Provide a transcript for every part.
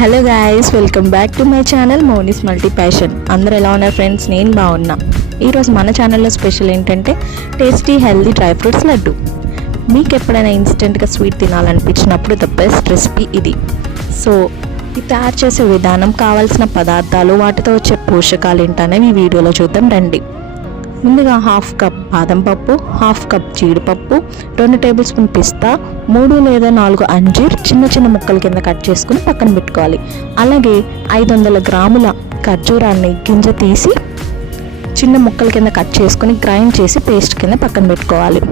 Hello guys, welcome back to my channel Moni's multi passion. అందరూ ఎలా ఉన్నారు ఫ్రెండ్స్? నేను బాగున్నా. ఈరోజు మన ఛానల్లో స్పెషల్ ఏంటంటే tasty healthy dry fruits laddu. మీకు ఎప్పుడైనా ఇన్స్టెంట్గా స్వీట్ తినాలనిపించినప్పుడు ద బెస్ట్ రెసిపీ ఇది. సో ఇది తయారు చేసే విధానం, కావాల్సిన పదార్థాలు, వాటితో వచ్చే పోషకాలు ఏంటనేవి ఈ వీడియోలో చూద్దాం రండి. ముందుగా 1/2 కప్ బాదం పప్పు, 1/2 కప్ జీడిపప్పు, 2 టేబుల్ స్పూన్ పిస్తా, 3 లేదా 4 అంజీర్ చిన్న చిన్న ముక్కల కింద కట్ చేసుకుని పక్కన పెట్టుకోవాలి. అలాగే 500 గ్రాముల ఖర్జూరాన్ని గింజ తీసి చిన్న ముక్కల కింద కట్ చేసుకుని గ్రైండ్ చేసి పేస్ట్ కింద పక్కన పెట్టుకోవాలి.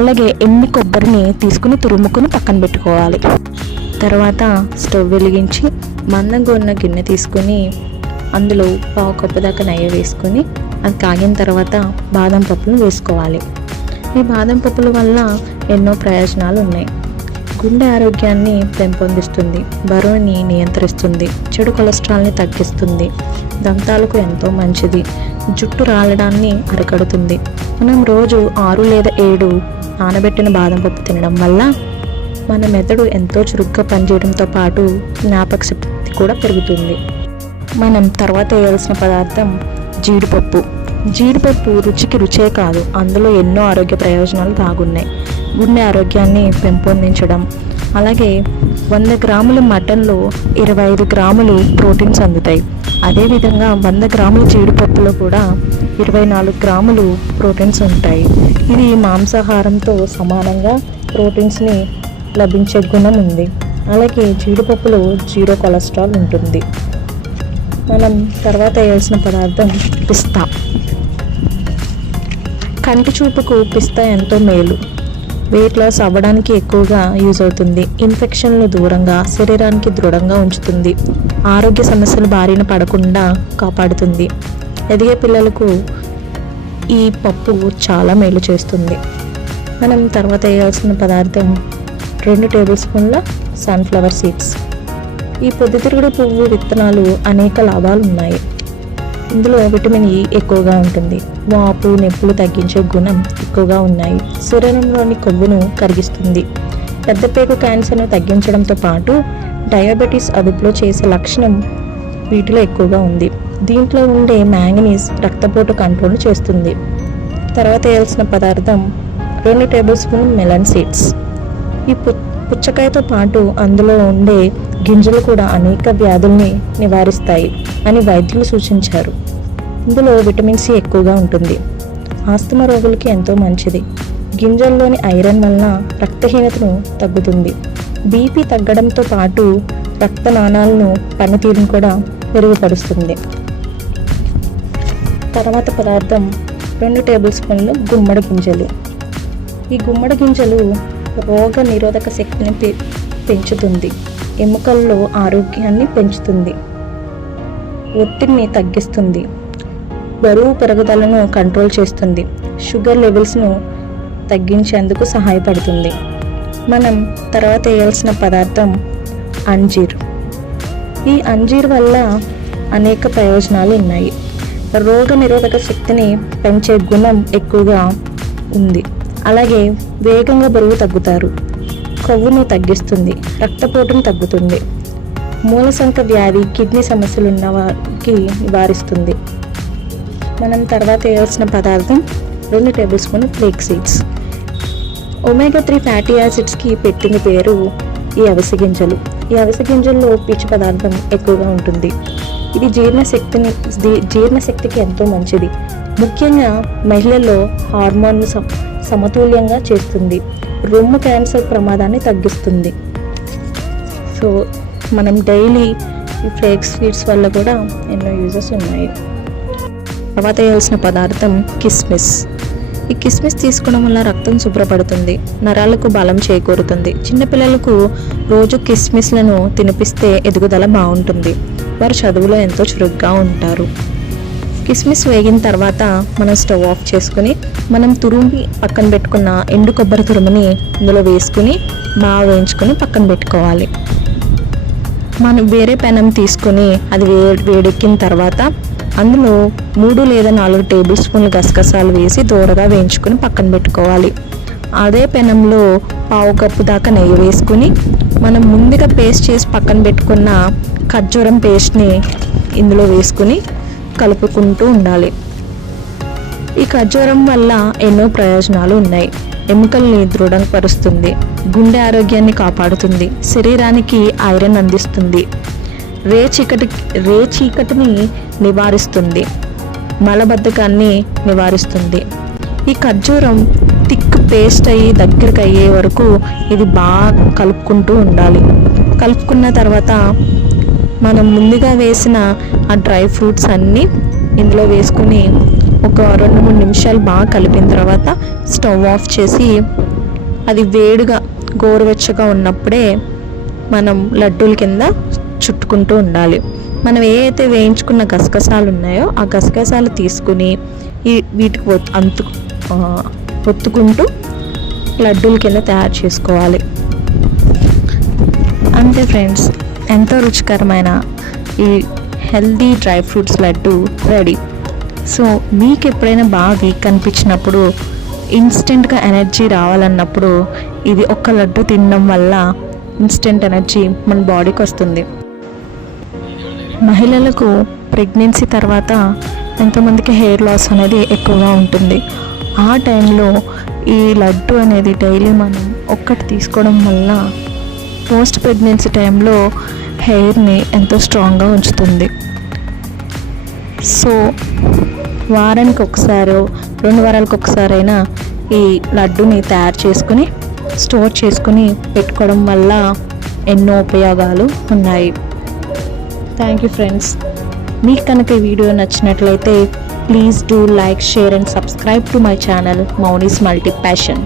అలాగే ఎండి కొబ్బరిని తీసుకుని తురుముకుని పక్కన పెట్టుకోవాలి. తర్వాత స్టవ్ వెలిగించి మందంగా ఉన్న గిన్నె తీసుకుని అందులో 1/2 కప్పు దాకా నెయ్యి వేసుకొని అది కాగిన తర్వాత బాదం పప్పులు వేసుకోవాలి. ఈ బాదం పప్పుల వల్ల ఎన్నో ప్రయోజనాలు ఉన్నాయి. గుండె ఆరోగ్యాన్ని పెంపొందిస్తుంది, బరువుని నియంత్రిస్తుంది, చెడు కొలెస్ట్రాల్ని తగ్గిస్తుంది, దంతాలకు ఎంతో మంచిది, జుట్టు రాలడాన్ని అరికడుతుంది. మనం రోజు 6 లేదా 7 నానబెట్టిన బాదం పప్పు తినడం వల్ల మన మెదడు ఎంతో చురుగ్గా పనిచేయడంతో పాటు జ్ఞాపక శక్తి కూడా పెరుగుతుంది. మనం తర్వాత వేయాల్సిన పదార్థం జీడిపప్పు. జీడిపప్పు రుచికి రుచే కాదు, అందులో ఎన్నో ఆరోగ్య ప్రయోజనాలు దాగున్నాయి. గుండె ఆరోగ్యాన్ని పెంపొందించడం, అలాగే 100 గ్రాముల మటన్లో 25 గ్రాములు ప్రోటీన్స్ అందుతాయి. అదేవిధంగా 100 గ్రాముల జీడిపప్పులో కూడా 24 గ్రాములు ప్రోటీన్స్ ఉంటాయి. ఇది మాంసాహారంతో సమానంగా ప్రోటీన్స్ని లభించే గుణం ఉంది. అలాగే జీడిపప్పులో 0 కొలెస్ట్రాల్ ఉంటుంది. మనం తర్వాత వేయాల్సిన పదార్థం పిస్తా. కంటి చూపుకు పిస్తా ఎంతో మేలు. వెయిట్ లాస్ అవ్వడానికి ఎక్కువగా యూజ్ అవుతుంది. ఇన్ఫెక్షన్లు దూరంగా, శరీరానికి దృఢంగా ఉంచుతుంది. ఆరోగ్య సమస్యలు బారిన పడకుండా కాపాడుతుంది. ఎదిగే పిల్లలకు ఈ పప్పు చాలా మేలు చేస్తుంది. మనం తర్వాత వేయాల్సిన పదార్థం 2 టేబుల్ స్పూన్ల సన్ఫ్లవర్ సీడ్స్. ఈ పొద్దుతిరుగుడు పువ్వు విత్తనాలు అనేక లాభాలు ఉన్నాయి. ఇందులో విటమిన్ E ఎక్కువగా ఉంటుంది. వాపు, నొప్పులు తగ్గించే గుణం ఎక్కువగా ఉన్నాయి. శరీరంలోని కొవ్వును కరిగిస్తుంది. పెద్దపేగు క్యాన్సర్ను తగ్గించడంతో పాటు డయాబెటీస్ అదుపులో చేసే లక్షణం వీటిలో ఎక్కువగా ఉంది. దీంట్లో ఉండే మ్యాంగనీస్ రక్తపోటు కంట్రోల్ చేస్తుంది. తర్వాత వేయాల్సిన పదార్థం 2 టేబుల్ స్పూన్ మెలన్ సీడ్స్. ఈ పుచ్చకాయతో పాటు అందులో ఉండే గింజలు కూడా అనేక వ్యాధుల్ని నివారిస్తాయి అని వైద్యులు సూచించారు. ఇందులో విటమిన్ C ఎక్కువగా ఉంటుంది. ఆస్తమా రోగులకి ఎంతో మంచిది. గింజల్లోని ఐరన్ వలన రక్తహీనతను తగ్గుతుంది. బీపీ తగ్గడంతో పాటు రక్త నాళాలను పనితీరును కూడా మెరుగుపరుస్తుంది. తర్వాత పదార్థం 2 టేబుల్ స్పూన్లు గుమ్మడి గింజలు. ఈ గుమ్మడి గింజలు రోగ నిరోధక శక్తిని పెంచుతుంది. ఎముకల్లో ఆరోగ్యాన్ని పెంచుతుంది. ఒత్తిడిని తగ్గిస్తుంది. బరువు పెరుగుదలను కంట్రోల్ చేస్తుంది. షుగర్ లెవెల్స్ను తగ్గించేందుకు సహాయపడుతుంది. మనం తర్వాత వేయాల్సిన పదార్థం అంజీర్. ఈ అంజీర్ వల్ల అనేక ప్రయోజనాలు ఉన్నాయి. రోగ నిరోధక శక్తిని పెంచే గుణం ఎక్కువగా ఉంది. అలాగే వేగంగా బరువు తగ్గుతారు. కొవ్వును తగ్గిస్తుంది. రక్తపోటును తగ్గుతుంది. మూలసంక వ్యాధి, కిడ్నీ సమస్యలు ఉన్న వారికి నివారిస్తుంది. మనం తర్వాత వేయాల్సిన పదార్థం 2 tablespoon flax seeds. Omega 3 fatty యాసిడ్స్కి పెట్టిన పేరు ఈ అవిసె గింజలు. ఈ అవిసె గింజల్లో పీచు పదార్థం ఎక్కువగా ఉంటుంది. ఇది జీర్ణశక్తికి ఎంతో మంచిది. ముఖ్యంగా మహిళల్లో హార్మోన్ను సమతుల్యంగా చేస్తుంది. రొమ్ము క్యాన్సర్ ప్రమాదాన్ని తగ్గిస్తుంది. సో మనం డైలీ ఈ ఫ్లేక్స్ సీడ్స్ వల్ల కూడా ఎన్నో యూజెస్ ఉన్నాయి. తర్వాత వేయాల్సిన పదార్థం కిస్మిస్. ఈ కిస్మిస్ తీసుకోవడం వల్ల రక్తం శుభ్రపడుతుంది. నరాలకు బలం చేకూరుతుంది. చిన్నపిల్లలకు రోజు కిస్మిస్లను తినిపిస్తే ఎదుగుదల బాగుంటుంది. వారు చదువులో ఎంతో చురుగ్గా ఉంటారు. కిస్మిస్ వేగిన తర్వాత మనం స్టవ్ ఆఫ్ చేసుకుని మనం తురుమి పక్కన పెట్టుకున్న ఎండు కొబ్బరి తురుముని ఇందులో వేసుకుని బాగా వేయించుకొని పక్కన పెట్టుకోవాలి. మనం వేరే పెనం తీసుకొని అది వేడెక్కిన తర్వాత అందులో 3 లేదా 4 టేబుల్ స్పూన్లు గసగసాలు వేసి దూరగా వేయించుకొని పక్కన పెట్టుకోవాలి. అదే పెనంలో పావు కప్పు దాకా నెయ్యి వేసుకుని మనం ముందుగా పేస్ట్ చేసి పక్కన పెట్టుకున్న ఖర్జూరం పేస్ట్ని ఇందులో వేసుకుని కలుపుకుంటూ ఉండాలి. ఈ ఖర్జూరం వల్ల ఎన్నో ప్రయోజనాలు ఉన్నాయి. ఎముకల్ని దృఢపరుస్తుంది, గుండె ఆరోగ్యాన్ని కాపాడుతుంది, శరీరానికి ఐరన్ అందిస్తుంది, చీకటిని నివారిస్తుంది, మలబద్ధకాన్ని నివారిస్తుంది. ఈ ఖర్జూరం థిక్ పేస్ట్ అయ్యి దగ్గరికి అయ్యే వరకు ఇది బాగా కలుపుకుంటూ ఉండాలి. కలుపుకున్న తర్వాత మనం ముందుగా వేసిన ఆ డ్రై ఫ్రూట్స్ అన్నీ ఇందులో వేసుకుని ఒక 2-3 నిమిషాలు బాగా కలిపిన తర్వాత స్టవ్ ఆఫ్ చేసి అది వేడిగా గోరువెచ్చగా ఉన్నప్పుడే మనం లడ్డూల కింద చుట్టుకుంటూ ఉండాలి. మనం ఏ అయితే వేయించుకున్న గసగసాలు ఉన్నాయో ఆ గసగసాలు తీసుకుని వీటికి ఒత్తుకుంటూ లడ్డూల కింద తయారు చేసుకోవాలి. అంతే ఫ్రెండ్స్, ఎంతో రుచికరమైన ఈ healthy dry fruits laddu ready. So మీకు ఎప్పుడైనా బాగా వీక్ అనిపించినప్పుడు, ఇన్స్టెంట్గా ఎనర్జీ రావాలన్నప్పుడు ఇది ఒక్క లడ్డు తినడం వల్ల ఇన్స్టెంట్ ఎనర్జీ మన బాడీకి వస్తుంది. మహిళలకు ప్రెగ్నెన్సీ తర్వాత ఎంతోమందికి హెయిర్ లాస్ అనేది ఎక్కువగా ఉంటుంది. ఆ టైంలో ఈ లడ్డు అనేది డైలీ మనం ఒక్కటి తీసుకోవడం వల్ల పోస్ట్ ప్రెగ్నెన్సీ టైంలో హెయిర్ని ఎంతో స్ట్రాంగ్గా ఉంచుతుంది. సో వారానికి ఒకసారి 2 వారాలకు ఒకసారైనా ఈ లడ్డుని తయారు చేసుకుని స్టోర్ చేసుకుని పెట్టుకోవడం వల్ల ఎన్నో ఉపయోగాలు ఉన్నాయి. Thank you friends. మీకు కనుక ఈ వీడియో నచ్చినట్లయితే please do like, share and subscribe to my channel Mouni's multi passion.